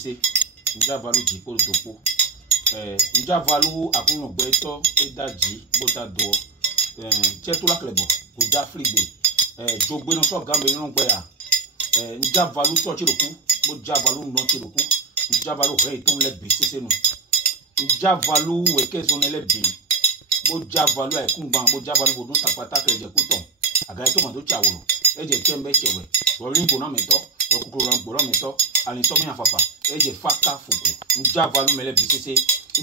BCC. Njavalu Djipo Dopo. Njavalu Akuno Beto, Edaji, Botado. Tchetula Klebo, Oda Frigbe. Jogbe no so gambe no gbeya. Njavalu Tochiroku, Njavalu no Chiroku. Njavalu Rei Tom le BCC no. Njavalu Weke Zonele B. Njavalu Ekungban, Njavalu Bodun Sapata Kleje Kuton. Agaye to mando chawolo. Eje kembe chewe. Rolling bona meto. Rokukuro gboro meto alintomi afafa eje faka fuku njavalu mele BCC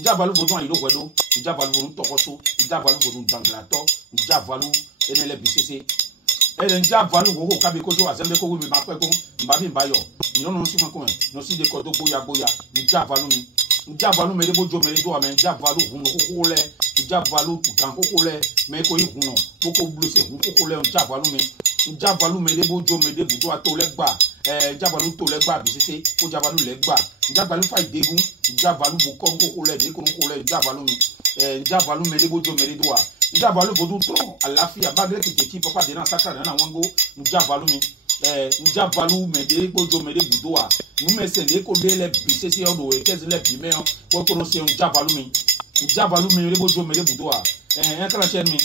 njavalu bodun ayiro gwedo njavalu bodun tokoso njavalu bodun danglato njavalu enele BCC ele njavalu wo kabe kojo azembe ko wi ma pe ko mbabi mbayo inono si ma ko no si de ko do boya njavalu mele bojo mele do amen njavalu hunu kokole njavalu tukan kokole me ko ihunu boko blose hunu kokole njavalu me njavalu mele bojo mele budo atolegba Njavalu to legba BCC ko Njavalu legba Njavalu fa idegun Njavalu boko ko le de ko le Njavalu mi Njavalu mele bojo mele doa Njavalu bodu tron alafia bagre kiti papa de na sakra na wango Njavalu mi Njavalu mele bojo mele budoa mu mesende ko de le BCC odo e kezele bime ko ko no se Njavalu mele bojo mele budoa kala chen mi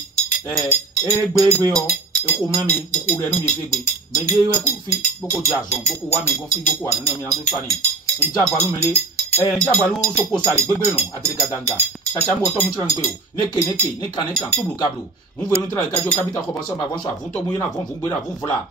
egbe o eko mami boko re nu ye fegbe mede we ku fi boko jazon boko wa mi gon fi boko wa nu mi na do fani Njavalu mele Njavalu soko sale gbegbe no atrika danga chacha mo to mu tran gbe o neke kan tublu kablu mu ve nu tra ka jo capital ko ba so ba bon so avun to mu yana von gbe na vun vola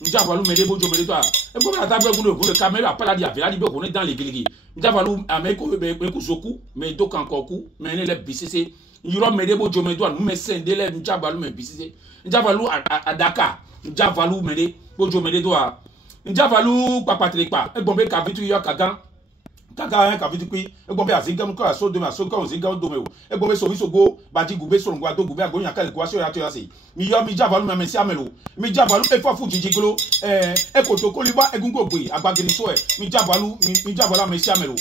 Njavalu mele bojo mele to e go na ta gbe gun o camera pala di avela di be ko ni dans les giligi Njavalu ameko be ku soku me do kan koku me ne le BCC Yuro mede bojo medo anu mesende le Njavalu me BCC Njavalu adaka Njavalu mede bojo mede do a Njavalu papatrikpa egbonbe ka vitu yo kagan ka vitu pi egbonbe azinga mu ka so de ma so ka ozinga do me o egbonbe so visogo baji gube so ngwa do gube agboyan ka le kwa so ya to ya se mi yo mi Njavalu me si amelo mi Njavalu e fofu jijiglo e koto koliba egungo gbe agbagiri so e mi Njavalu me si amelo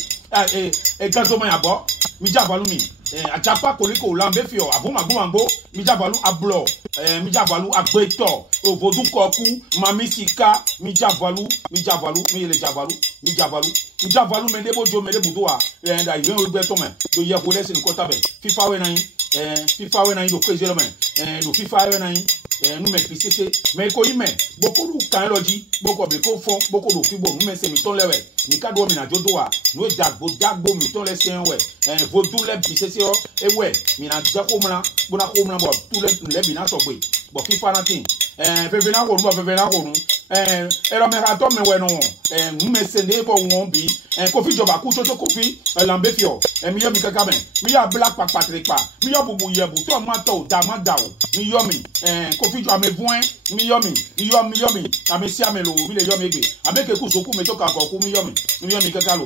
gazo ma yabo mi Njavalu mi ajapa koliko lambe fio avuma gbo mi Njavalu ablo mi Njavalu agbeto ovodu koku mami sika mi Njavalu mi le Njavalu me debo jo me debu doa da ibe o gbe to me do ye ko lesin ko tabe FIFA we nan do kwezi lo me do FIFA we nan nu me BCC me ko ime boko du kan loji boko be ko fon boko do fibo nu me se mi ton lewe ni ka do mi na jodo wa no dagbo mi ton le sen we vodu le BCC o ewe mi na jako mna bona ko mna bo tu le bi na so gbe bo FIFA na tin pepe na ko nu ero me ha to me we no nu me se ne bo won bi ko fi joba ku so ko fi lambe fio mi yo mi kaka me mi ya black patrick pa mi yo bubu yebu to ma to da ma da o mi yo mi ko fi jo amevun mi yo mi amesi amelo mi le yo mi gbe ameke ku so ku me to ka ko ku mi yo mi kaka lo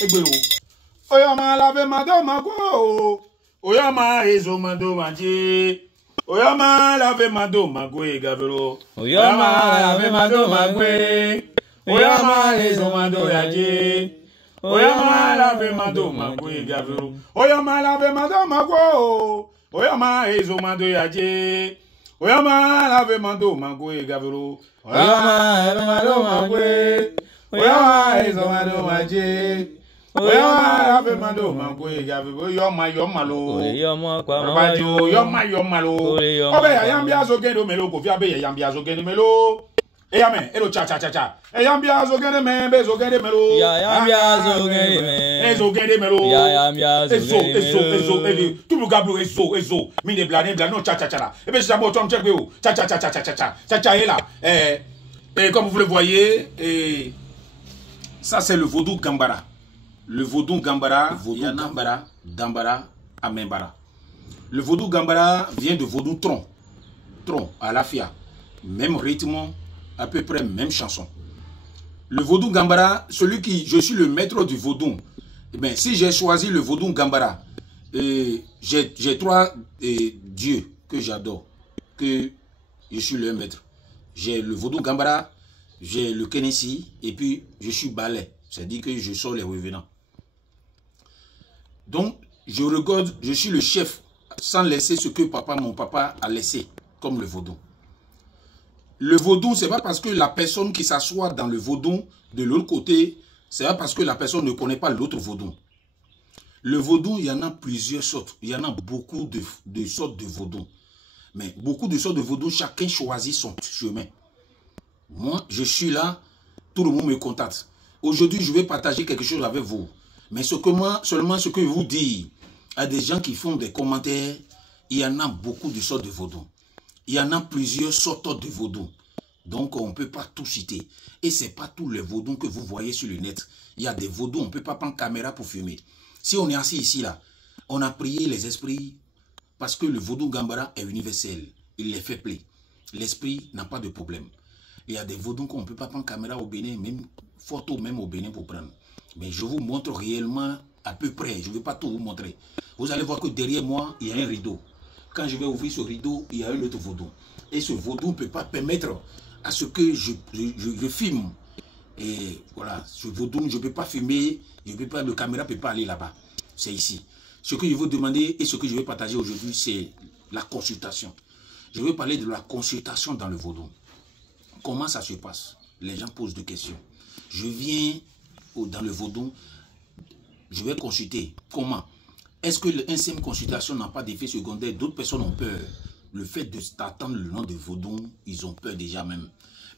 egbe o oyo ma lave mado mago oyo ma ezo mado maji oyo ma lave mado mago e gavero oyo ma lave mado magwe oyo ma ezo mado yaji oyo ma lave mado mago e gavero oyo ma lave mado mago oyo ma ezo mado yaji oyo ma lave mado mago e gavero oyo ma lave mado magwe oyo ma ezo mado yaji oyo ma lave mado mago e gavero yo ma lo yo ma kwa ma yo ma lo obe yambia zo gendo melo ko fi abe yambia zo gendo melo amen elo cha yambia zo gendo me be zo gendo melo yambia zo gendo me zo gendo melo yambia zo eso tout gablo eso mi de bla non cha la et ben c'est bon tom check o cha est là et comme vous le voyez ça c'est le vaudou gambara. Le vaudou gambara, dambara, amembara. Le vaudou gambara vient de vaudou tron à la fia. Même rythme, à peu près même chanson. Le vaudou gambara, je suis le maître du vaudou. Eh bien, si j'ai choisi le vaudou gambara, j'ai trois dieux que j'adore, que je suis le maître. J'ai le vaudou gambara, j'ai le Kenessi, et puis je suis balai. C'est-à-dire que je sors les revenants. Donc, je suis le chef sans laisser ce que mon papa a laissé, comme le vaudou. Le vaudou, c'est pas parce que la personne qui s'assoit dans le vaudou de l'autre côté, c'est pas parce que la personne ne connaît pas l'autre vaudou. Le vaudou, il y en a plusieurs sortes. Il y en a beaucoup de sortes de vaudou. Mais beaucoup de sortes de vaudou, chacun choisit son chemin. Moi, je suis là, tout le monde me contacte. Aujourd'hui, je vais partager quelque chose avec vous. Mais seulement ce que je vous dis, à des gens qui font des commentaires, il y en a beaucoup de sortes de vaudou. Il y en a plusieurs sortes de vaudou. Donc, on ne peut pas tout citer. Et ce n'est pas tous les vaudous que vous voyez sur le net. Il y a des vaudous, on ne peut pas prendre caméra pour filmer. Si on est assis ici, là, on a prié les esprits parce que le vaudou Gambara est universel. Il les fait plaisir. L'esprit n'a pas de problème. Il y a des vaudous qu'on ne peut pas prendre caméra au Bénin, même photo même au Bénin pour prendre. Mais je vous montre réellement à peu près. Je ne vais pas tout vous montrer. Vous allez voir que derrière moi, il y a un rideau. Quand je vais ouvrir ce rideau, il y a un autre vaudou. Et ce vaudou ne peut pas permettre à ce que je filme. Et voilà, ce vaudou, je ne peux pas filmer, le caméra ne peut pas aller là-bas. C'est ici. Ce que je veux demander et ce que je vais partager aujourd'hui, c'est la consultation. Je vais parler de la consultation dans le vaudou. Comment ça se passe? Les gens posent des questions. Je viens dans le vaudou, je vais consulter. Comment? Est-ce que une simple consultation n'a pas d'effet secondaire? D'autres personnes ont peur. Le fait d'attendre le nom de vaudou, ils ont peur déjà même.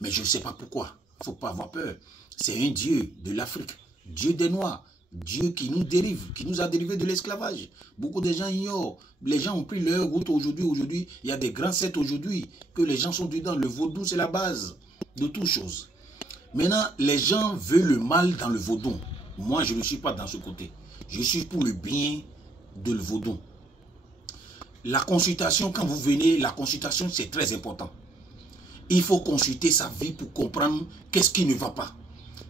Mais je ne sais pas pourquoi. Il ne faut pas avoir peur. C'est un Dieu de l'Afrique, Dieu des Noirs, Dieu qui nous dérive, qui nous a dérivés de l'esclavage. Beaucoup de gens ignorent. Les gens ont pris leur route aujourd'hui. Aujourd'hui, il y a des grands sectes aujourd'hui que les gens sont dedans. Le vaudou, c'est la base de toutes choses. Maintenant, les gens veulent le mal dans le vaudou. Moi, je ne suis pas dans ce côté. Je suis pour le bien de le vaudou. La consultation, quand vous venez, la consultation, c'est très important. Il faut consulter sa vie pour comprendre qu'est-ce qui ne va pas.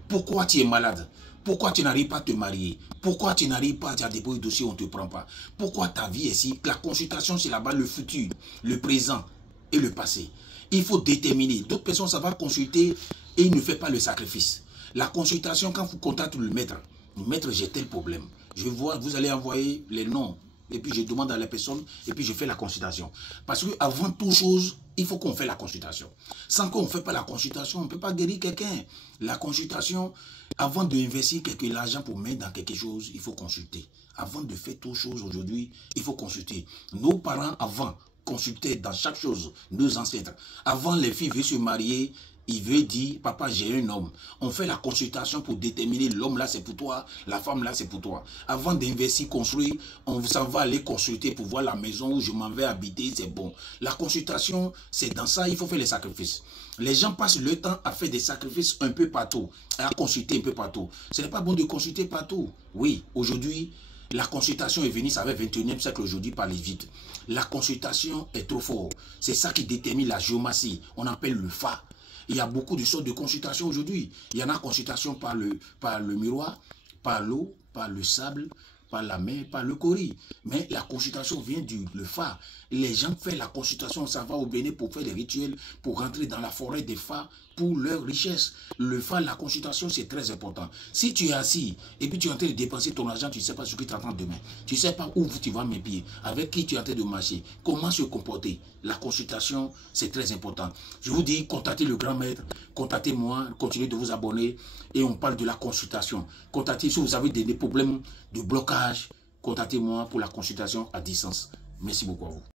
Pourquoi tu es malade? Pourquoi tu n'arrives pas à te marier? Pourquoi tu n'arrives pas à déposer le dossier, on ne te prend pas? Pourquoi ta vie est ici? La consultation, c'est là-bas le futur, le présent et le passé. Il faut déterminer. D'autres personnes, ça va consulter et il ne fait pas le sacrifice. La consultation, quand vous contactez le maître, j'ai tel problème. Je vois, vous allez envoyer les noms. Et puis je demande à la personne, et puis je fais la consultation. Parce qu'avant toute chose, il faut qu'on fasse la consultation. Sans qu'on ne fasse pas la consultation, on ne peut pas guérir quelqu'un. La consultation, avant d'investir l'argent pour mettre dans quelque chose, il faut consulter. Avant de faire toute chose aujourd'hui, il faut consulter. Nos parents, avant, consultaient dans chaque chose, nos ancêtres. Avant, les filles veulent se marier, il veut dire, papa, j'ai un homme. On fait la consultation pour déterminer l'homme là, c'est pour toi, la femme là, c'est pour toi. Avant d'investir, construire, on s'en va aller consulter pour voir la maison où je m'en vais habiter, c'est bon. La consultation, c'est dans ça, il faut faire les sacrifices. Les gens passent le temps à faire des sacrifices un peu partout, à consulter un peu partout. Ce n'est pas bon de consulter partout. Oui, aujourd'hui, la consultation est venue, ça va 21e siècle aujourd'hui par les vides. La consultation est trop forte. C'est ça qui détermine la géomatie. On appelle le Fa. Il y a beaucoup de sortes de consultations aujourd'hui. Il y en a consultation par le miroir, par l'eau, par le sable, par la main, par le cori. Mais la consultation vient du Fa. Les gens font la consultation, ça va au Bénin pour faire des rituels, pour rentrer dans la forêt des Fa, pour leur richesse. Le Fa, la consultation, c'est très important. Si tu es assis et puis tu es en train de dépenser ton argent, tu ne sais pas ce que tu attends demain. Tu ne sais pas où tu vas mes pieds, avec qui tu es en train de marcher, comment se comporter. La consultation, c'est très important. Je vous dis, contactez le grand maître, contactez-moi, continuez de vous abonner et on parle de la consultation. Contactez si vous avez des problèmes de blocage, contactez-moi pour la consultation à distance. Merci beaucoup à vous.